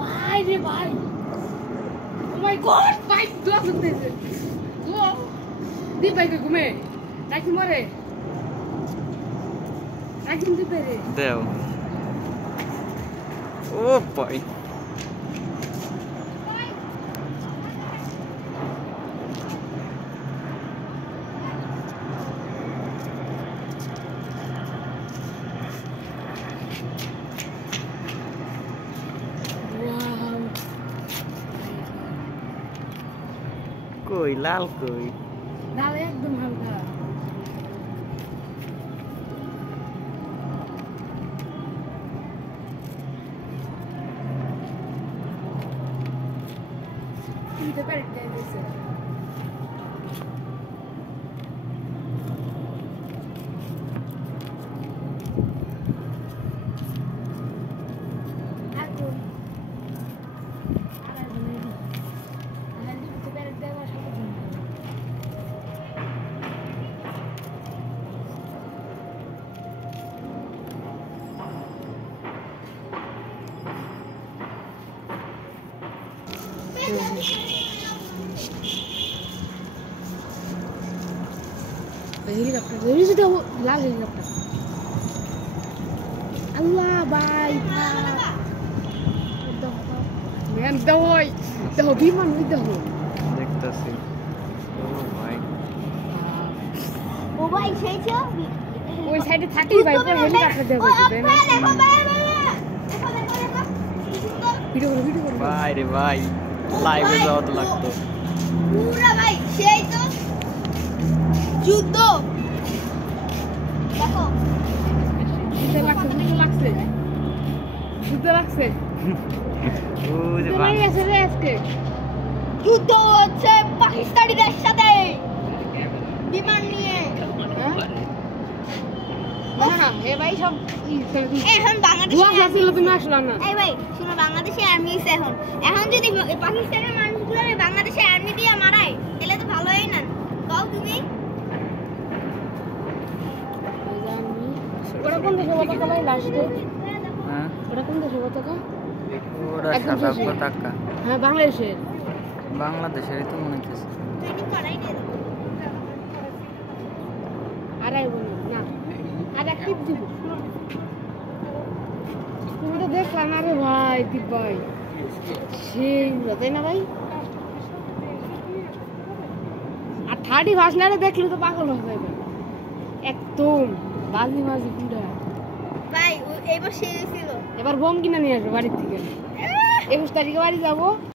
ভাই রে ভাই, ও মাই গড, ভাই দোয়া করতেছে। দীপ ভাইকে ঘুমে রাখি মরে রাখি দিতে রে দেও। ও ভাই কই লাল কই? লাল একদম হালকা। দিতে পারি দিয়েছে। Helicopter, ini sudah lalu helicopter. Allah, bye. Man, dawai, daw biman, daw. দেখতাছি। ও ভাই ও ভাই সেই ছিল ওই সাইডে থাকি ভাই, পুরো হেলিকপ্টার দেবো দেন। দেখো ভাই ভিডিও করো। ভাই রে ভাই, লাইভে যাওয়া তো লাগতো। পুরা ভাই সেই তো যুদ্ধ দেখো যুদ্ধ লাগছে। ও যে তোমার কাছে রে আজকে যুদ্ধ হচ্ছে পাকিস্তানিদের সাথে বিমান নিয়ে। না এ ভাই সব এখন বাংলাদেশে দুয়া ছিল, তুমি আসলা না। এই ভাই শুনো, বাংলাদেশে আর্মি আছে এখন যদি পাকিস্তানের মানুষগুলো বাংলাদেশে আর্মি দিয়ে মারায় তাহলে তো ভালোই না। কও তুমি ওরা কোন দেশে পতাকা ভাই লাস্টে? হ্যাঁ ওরা কোন দেশে পতাকা? ওরা সাদা পতাকা। হ্যাঁ বাংলাদেশের। বাংলাদেশেরই তো মনে হচ্ছে। ট্রেনিং করাই দিয়ে দেবো। আড়াই বলি না, আর এক টিপ দিব। তুমি তো দেখলা না রে ভাই, দীপ ভাই সেই তাই না ভাই? আর থার্ডি ভাসনারে দেখলে তো পাগল হয়ে যাবে একদম। বাজি পুরা ভাই এবার সেই ছিল। এবার বোম কিনা নিয়ে আসবে বাড়ির থেকে। 21 তারিখে বাড়ি যাবো।